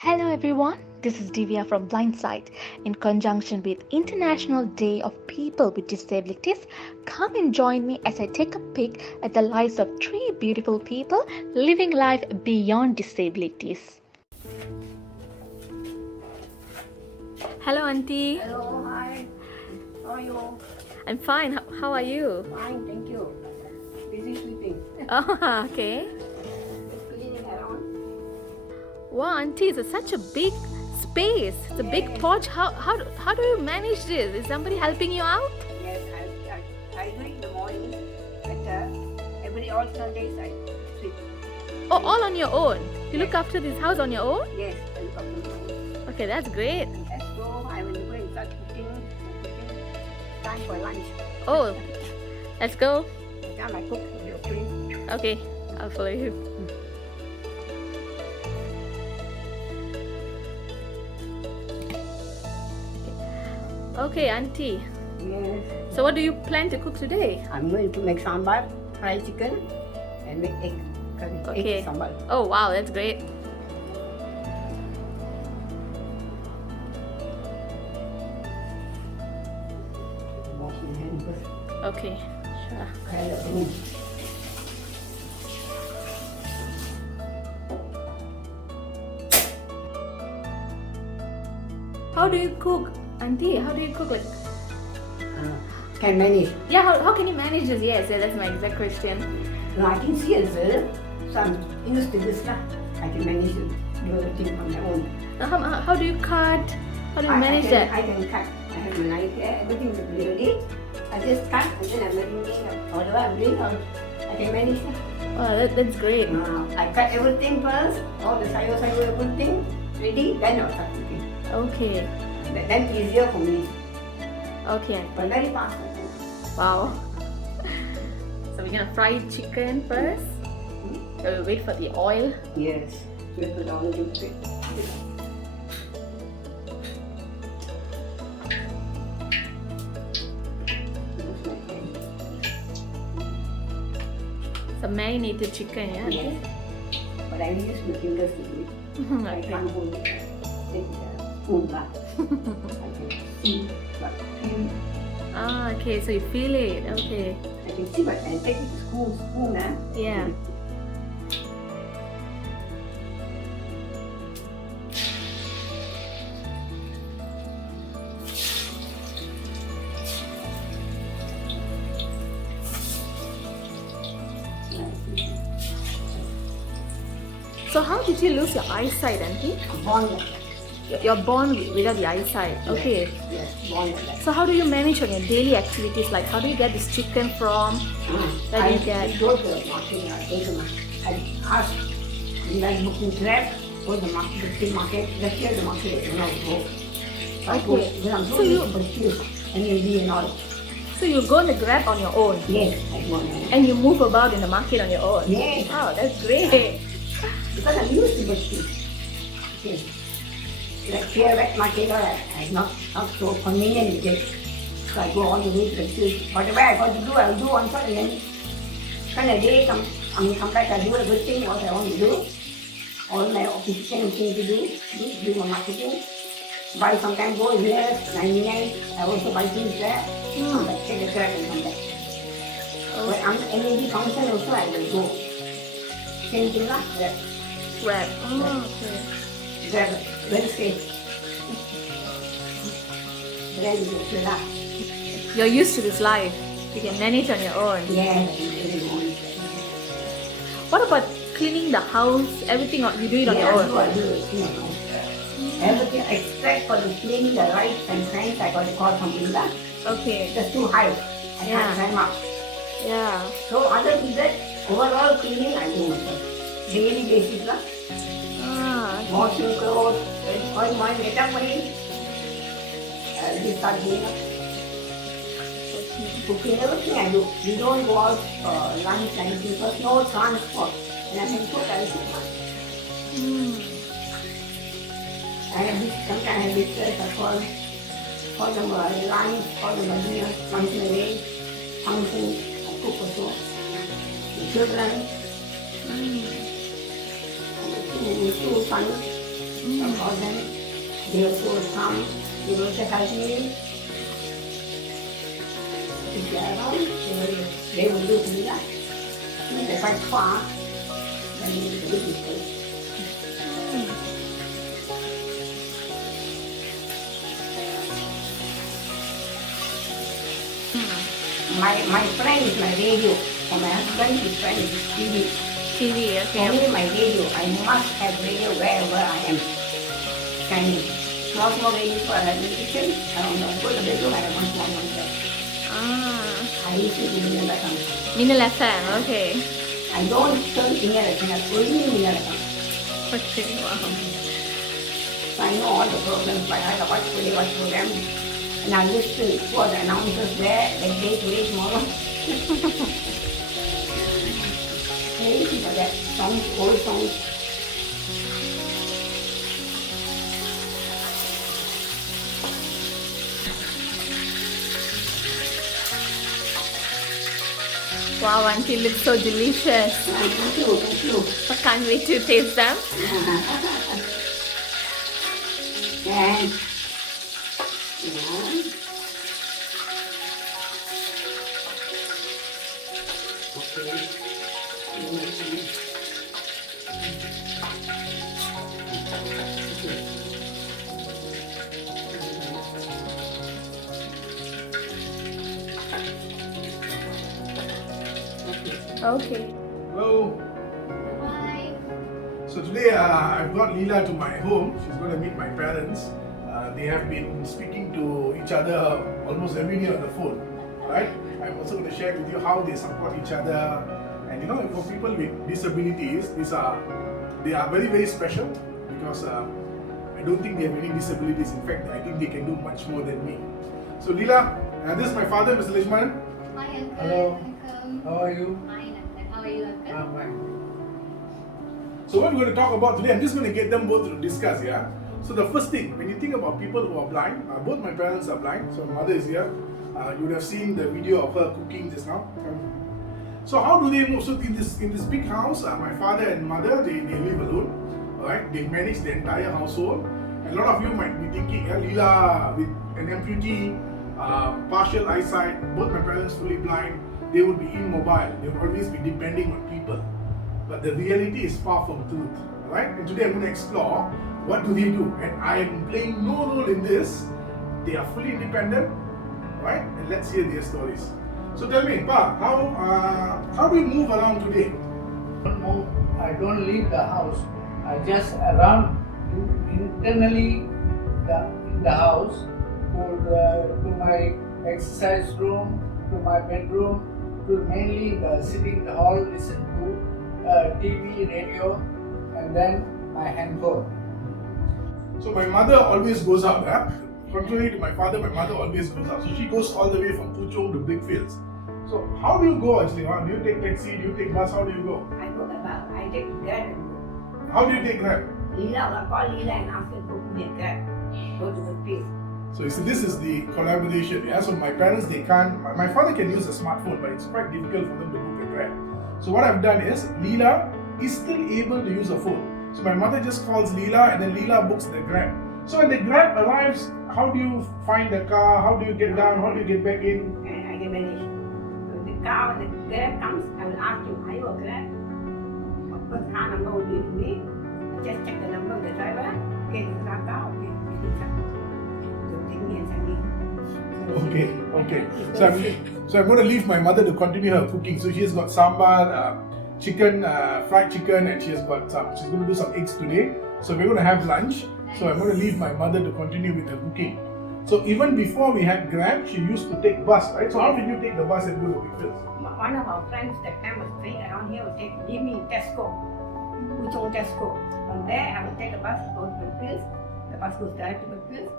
Hello everyone, this is Divya from Blindside. In conjunction with International Day of People with Disabilities, come and join me as I take a peek at the lives of three beautiful people living life beyond disabilities. Hello Auntie. Hello, hi. How are you? I'm fine. How are you? Fine, thank you. Busy sleeping. Oh, okay. Cleaning around. Wow, Auntie, it's such a big space. It's a big porch. How do you manage this? Is somebody helping you out? Yes, I do it in the morning. But every alternate days I sleep. Oh, all on your own. You look after this house on your own? Yes, I look after the morning. Okay, that's great. Let's go. I will go and start cooking. Time for lunch. Oh, let's go. Time I cook, you clean. Okay, I'll follow you. Okay, Auntie. Yes. So, what do you plan to cook today? I'm going to make sambar, fried chicken, and make egg curry. Okay. Egg sambar. Oh, wow, that's great. Wash my hand first. Okay, sure. Clear the room. How do you cook, Auntie? How do you cook? Like, Can manage. yeah, how can you manage this? Yes, yeah, that's my exact question. No, I can see as well. So I'm used to this lah. I can manage to do everything on my own. How do you cut? How do you manage I that? can cut. I have my knife here. Everything is ready. I just cut and then I'm making whatever I'm doing. I can manage lah. Oh, that's great. I cut everything first. All the sayur everything ready. Then I'll start cooking. Okay, Then easier for me. okay. But very fast. Wow. So we're gonna fry chicken first. So we'll wait for the oil. Yes. We'll put on the bit. Some marinated chicken, yeah? Yes. But I use my fingers to do it. I Okay. can't hold it. Take the spoon back. I can see, but feel. Ah, okay, so you feel it. Okay. I can see, but I take it spoon, Yeah. So how did you lose your eyesight, Auntie? Born like that. You're born without the eyesight. Okay. Yes, born like that. So how do you manage on your daily activities? Like how do you get this chicken from? Where do you get? I go to the market, I ask, you like booking Grab, go to the market, the big market, let's hear the market, and I go. I go, Okay. then I'm So so you- used to confused, and maybe and all. So you go on the Grab on your own Yes, I go on. and you move about in the market on your own. Yes. Wow, that's great. Because I'm used to confused. Okay. Like here at market, I'm not so convenient with it. So I go all the way to the field. Whatever I got to do, I'll do on site, and then when a day come back, I do everything what I want to do. All my official things to do my marketing. Buy sometimes go here, 99. I also buy things there. Come back, take the Grab and come back. When I'm NAB function also, I will go. Same thing lah, Grab. Oh, okay. Grab, very safe. Then you relax. You're used to this life. You can manage on your own. Yes, every morning. What about cleaning the house? Everything you do it on your own. I do it, you know. Everything except for the cleaning the rice and fence, I got to call from India. Okay. That's too high. I Yeah. can't climb up. Yeah. So other than that, overall cleaning I do myself. Daily basis lah. Ah. Washing clothes, all my get up money. We start doing up. Cooking, everything I do. We don't go out lunch and anything because no transport. And I can cook, I will cook. I have this, sometimes I have this for the lunch, for the dinner, once in a day, function, I cook also. The children, and the two sons, them. They of course come. They will help me. If they are around, they will do me that. If they're quite far, then it will be difficult. My friend is my radio. For my husband, his friend is his TV. TV, For okay. me, my radio, I must have radio wherever I am standing. Small radio for television. I don't know, go to the bedroom, I have one small one there. Ah, I listen to Minal FM. Minal FM, okay. I don't turn Minal FM, only Minal FM. Okay, wow. So I know all the programs by heart, what program. And I listen for the announcers there, like day today, tomorrow. Hey, for that songs, old songs. Wow, auntie looks so delicious. Thank you. I can't wait to taste them. And, Okay. Hello. Bye. So today I've got Leela to my home. She's going to meet my parents. They have been speaking to each other almost every day on the phone, right? I'm also going to share with you how they support each other. And you know, for people with disabilities, they are very, very special because I don't think they have any disabilities. In fact, I think they can do much more than me. So Leela, this is my father, Mr. Lishman. Hi, Uncle. Hello. Welcome. How are you? Fine, Uncle. How are you, Uncle? I'm fine. So what we're going to talk about today, I'm just going to get them both to discuss, yeah? So the first thing, when you think about people who are blind, both my parents are blind, so my mother is here. You would have seen the video of her cooking just now. So how do they move? So in this big house, my father and mother, they live alone, right? They manage the entire household. And a lot of you might be thinking, Leela with an amputee, partial eyesight, both my parents fully blind, they would be immobile. They would always be depending on people. But the reality is far from truth, right? And today I'm going to explore what do they do. And I am playing no role in this. They are fully independent, right? And let's hear their stories. So tell me, Pa, how do you move around today? I don't leave the house. I just run internally in the house to my exercise room, to my bedroom, to mainly the sitting hall, listen to TV, radio, and then my handphone. So my mother always goes out, contrary to my father, my mother always goes out. So she goes all the way from Puchong to Brickfields. So how do you go actually? Do you take taxi? Do you take bus? How do you go? I go about, I take Grab and go. How do you take Grab? Leela will call Leela and ask her to book me a Grab. Go to the place. So you see, this is the collaboration. Yeah. So my parents, they can't. My father can use a smartphone, but it's quite difficult for them to book a Grab. So what I've done is, Leela is still able to use a phone. So my mother just calls Leela, and then Leela books the Grab. So when the Grab arrives, how do you find the car? How do you get down? How do you get back in? And I get managed. So the car, when the Grab comes, I will ask him, are you a Grab? What car number will be to me? I just check the number of the driver. Okay, this is our car. Okay, this is our car. So take me and send me. Okay. So I'm going to leave my mother to continue her cooking. So she has got sambar, chicken, fried chicken, and she's going to do some eggs today. So we're going to have lunch. So I'm going to leave my mother to continue with her cooking. So even before we had Grab, she used to take bus, right? So how did you take the bus and go to Brickfields? One of our friends that time was staying around here would leave me in Tesco. Puchong Tesco. From there, I would take a bus, go to Brickfields. The bus goes direct to Brickfields.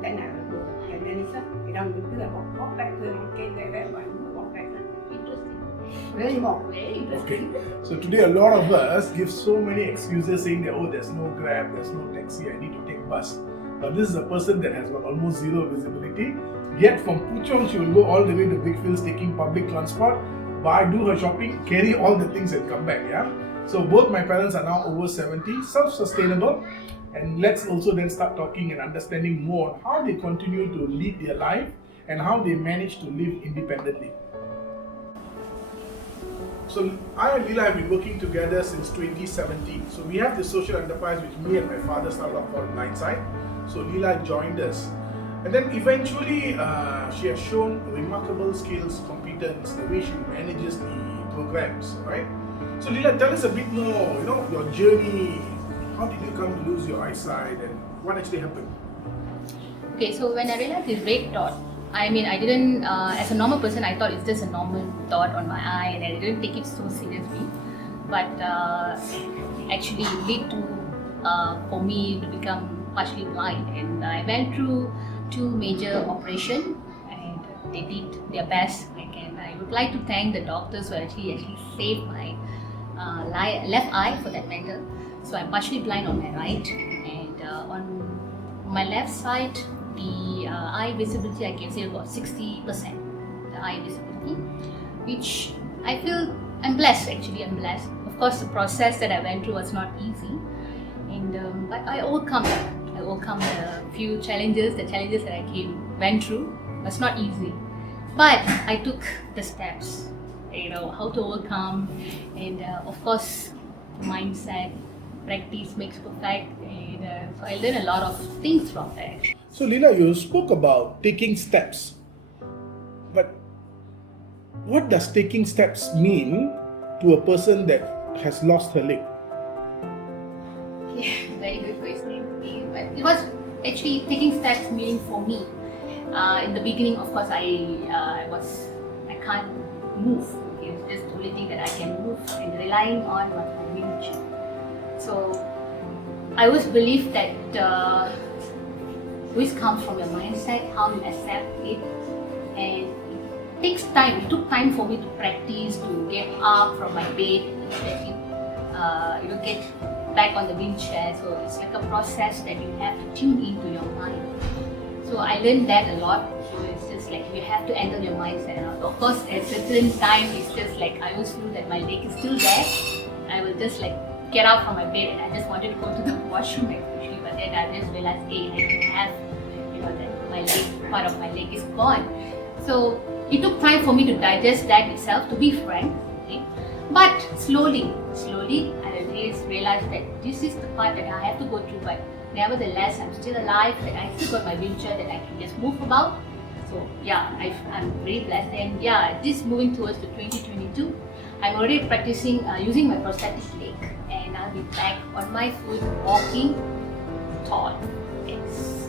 Then I will go and then it's get down Brickfields. I walk back to the market where I walk back. Interesting. Very interesting. Okay. So today a lot of us give so many excuses saying that, oh, there's no Grab, there's no taxi, I need to take bus. Now this is a person that has got almost zero visibility. Yet from Puchong, she will go all the way to Brickfields taking public transport, do her shopping, carry all the things and come back, yeah? So both my parents are now over 70, self-sustainable. And let's also then start talking and understanding more on how they continue to lead their life and how they manage to live independently. So I and Leela have been working together since 2017. So we have the social enterprise which me and my father started off called Blindside. So Leela joined us. And then eventually she has shown remarkable skills, competence, the way she manages the programs, right? So Leela, tell us a bit more, your journey. How did you come to lose your eyesight and what actually happened? Okay, so when I realized this red dot, I didn't, as a normal person, I thought it's just a normal dot on my eye and I didn't take it so seriously. But actually it led to, for me to become partially blind. And I went through 2 major operations and they did their best. And I would like to thank the doctors who actually saved my left eye for that matter. So I'm partially blind on my right, and on my left side, the eye visibility, I can say about 60%, the eye visibility, which I feel I'm blessed actually, I'm blessed. Of course, the process that I went through was not easy, and but I overcome the few challenges, the challenges that I went through was not easy. But I took the steps, how to overcome, and of course, mindset, practice makes perfect, and so I learned a lot of things from that. So Leela, you spoke about taking steps, but what does taking steps mean to a person that has lost her leg? Yeah, very good question. But it was actually taking steps meaning for me. In the beginning, of course, I can't move. It's just the only thing that I can move and relying on was my wheelchair. So I always believe that always comes from your mindset, how you accept it, and it takes time. It took time for me to practice, to get up from my bed, get back on the wheelchair. So it's like a process that you have to tune into your mind. So I learned that a lot. So it's just like you have to enter your mindset. Of course, at certain time, it's just like I always feel that my leg is still there. I will just like get out from my bed and I just wanted to go to the washroom actually, but then I just realized, hey, I don't have, that my leg, part of my leg is gone. So it took time for me to digest that itself, to be frank. Okay? But slowly, I just realized that this is the part that I have to go through, but nevertheless, I'm still alive, that I still got my wheelchair, that I can just move about. So yeah, I'm very blessed, and yeah, this moving towards to 2022, I'm already practicing using my prosthetic leg, and I'll be back on my foot, walking tall. Yes.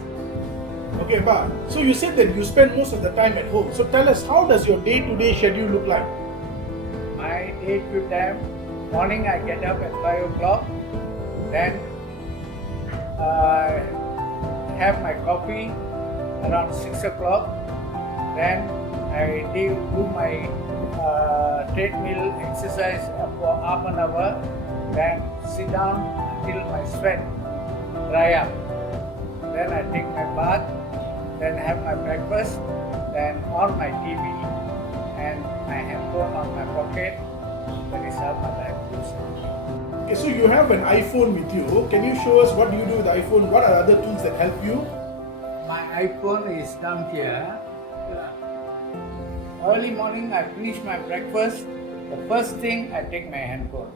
Okay, Ba. So you said that you spend most of the time at home. So tell us, how does your day-to-day schedule look like? My day-to-day morning, I get up at 5 o'clock, then I have my coffee around 6 o'clock, then I do my treadmill exercise for half an hour, then sit down until my sweat dry up. Then I take my bath, then have my breakfast, then on my TV and my handphone on my pocket. That is how my life goes. Okay, so you have an iPhone with you. Can you show us what do you do with the iPhone? What are other tools that help you? My iPhone is down here. Early morning I finish my breakfast. The first thing I take my handphone.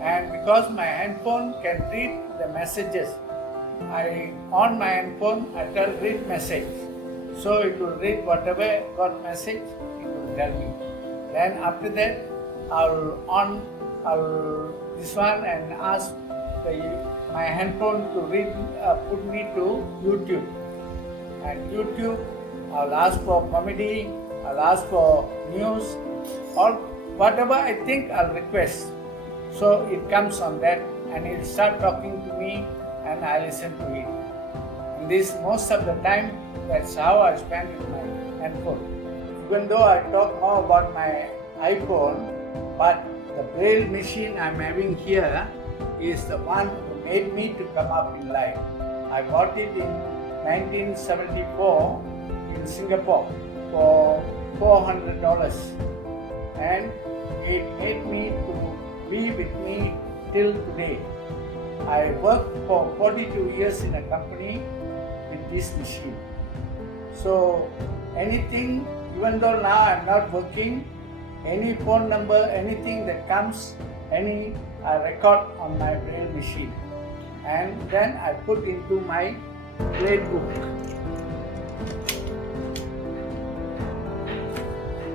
And because my handphone can read the messages, on my handphone I tell read message. So it will read whatever got message, it will tell me. Then after that I'll this one and ask my handphone to read, put me to YouTube. And YouTube, I'll ask for comedy, I'll ask for news, or whatever I think I'll request. So it comes on that and it'll start talking to me and I listen to it. And this most of the time, that's how I spend with my handphone. Even though I talk more about my iPhone, but the braille machine I'm having here is the one who made me to come up in life. I bought it in 1974 in Singapore for $400, and it made me to be with me till today. I worked for 42 years in a company with this machine. So anything, even though now I'm not working, any phone number, anything that comes, I record on my braille machine. And then I put into my braille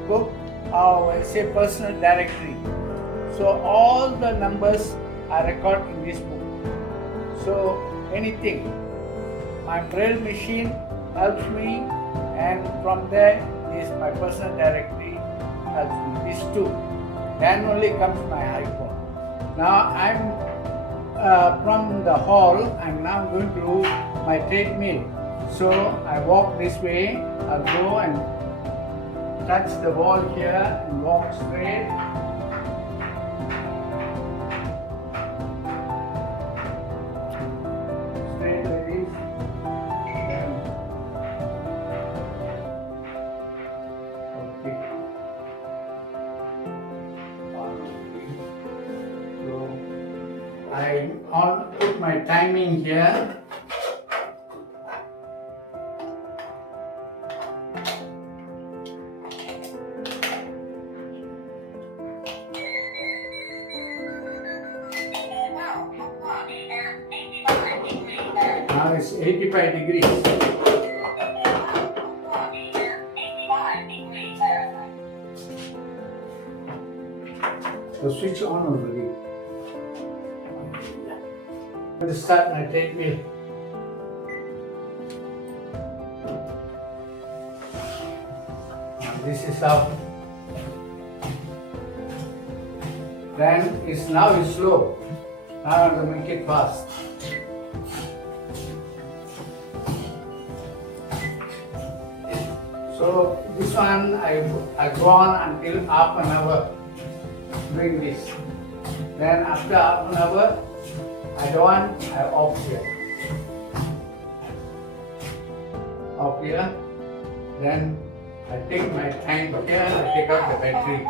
book, or let's say personal directory. So all the numbers are recorded in this book. So anything, my braille machine helps me, and from there is my personal directory helps me. These two. Then only comes my iPhone. Now I'm from the hall. I'm now going to my treadmill. So I walk this way. I'll go and touch the wall here and walk straight. Straight like this. Then okay. So I put my timing here. Now it's 85 degrees. So switch on already. I'm going to start my treadmill. This is how. Then now it's slow. Now I have to make it fast. So this one I go on until half an hour doing this. Then after half an hour, I off here. Off here. Then I take my time here, I take out the battery.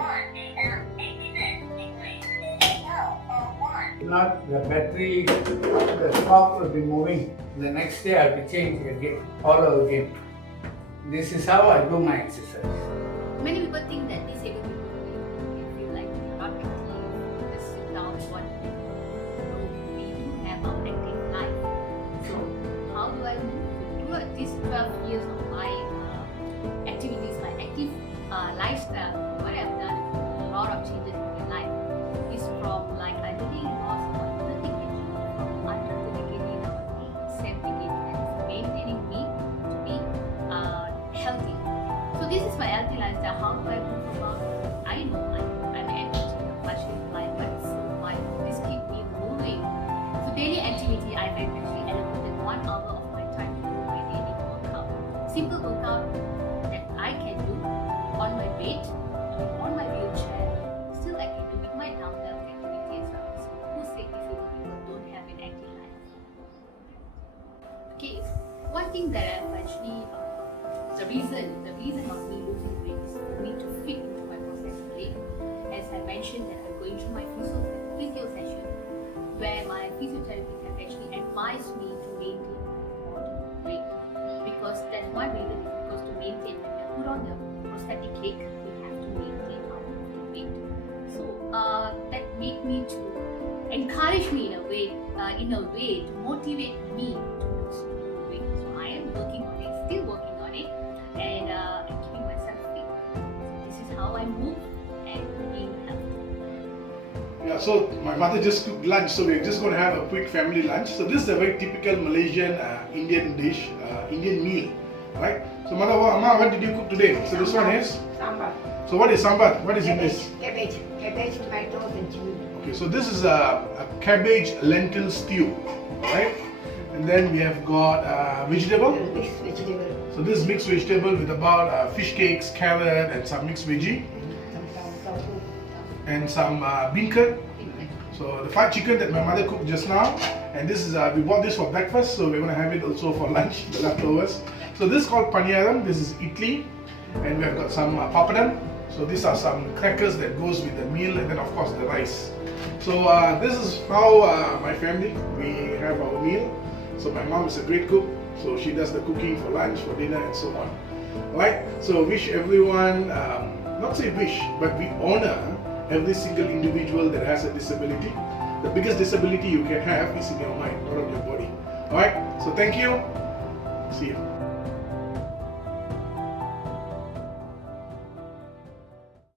Not the battery, the clock will be moving. The next day I'll be changing again, all over again. This is how I do my exercise. Many people think that disabled people feel like they're not active, just sit down and watch people. So we do have our active life. So how do I move through these 12 years of my activities, my active lifestyle? What I've done is a lot of changes in my life. It's from like I really lost about 30 kg, from under 30 kg now to 70 kg, and it's maintaining me to be healthy. So this is my healthy lifestyle. How do I move about? I know I'm energy, partially blind, but this keeps me moving. So daily activity, I've actually allocated 1 hour of my time to do my daily workout. Simple workout that I can do on my bed, on my wheelchair. Still I can do with my dumbbell activity as well. So who say disabled people don't have an active life? Okay, one thing that I've actually the reason of me losing weight is for me to fit into my prosthetic leg. As I mentioned that I'm going through my physio session where my physiotherapist have actually advised me to maintain my body weight, because that's one reason is because to maintain, when we put on the prosthetic leg, we have to maintain our weight. So that made me to encourage me in a way to motivate me to lose weight. So I am working on it, still working on it, and keeping myself fit. So this is how I move and being healthy. Yeah, so my mother just cooked lunch, so we're just going to have a quick family lunch. So this is a very typical Malaysian Indian dish, Indian meal, right? So mother, Amma, what did you cook today? So this one is? Sambar. So what is sambar? What is in this? Cabbage, tomatoes and chili. Okay, so this is a cabbage lentil stew, right? And then we have got vegetable. Mixed vegetable. So this is mixed vegetable with about fish cakes, carrot, and some mixed veggie, Some tofu. and some bean curd. So the fried chicken that my mother cooked just now, and this is we bought this for breakfast, so we're going to have it also for lunch, the leftovers. So this is called paniyaram. This is idli, and we have got some papadam. So these are some crackers that goes with the meal, and then of course the rice. So this is how my family, we have our meal. So my mom is a great cook, so she does the cooking for lunch, for dinner and so on. Alright, so wish everyone, not say wish, but we honor every single individual that has a disability. The biggest disability you can have is in your mind, not on your body. Alright, so thank you. See you.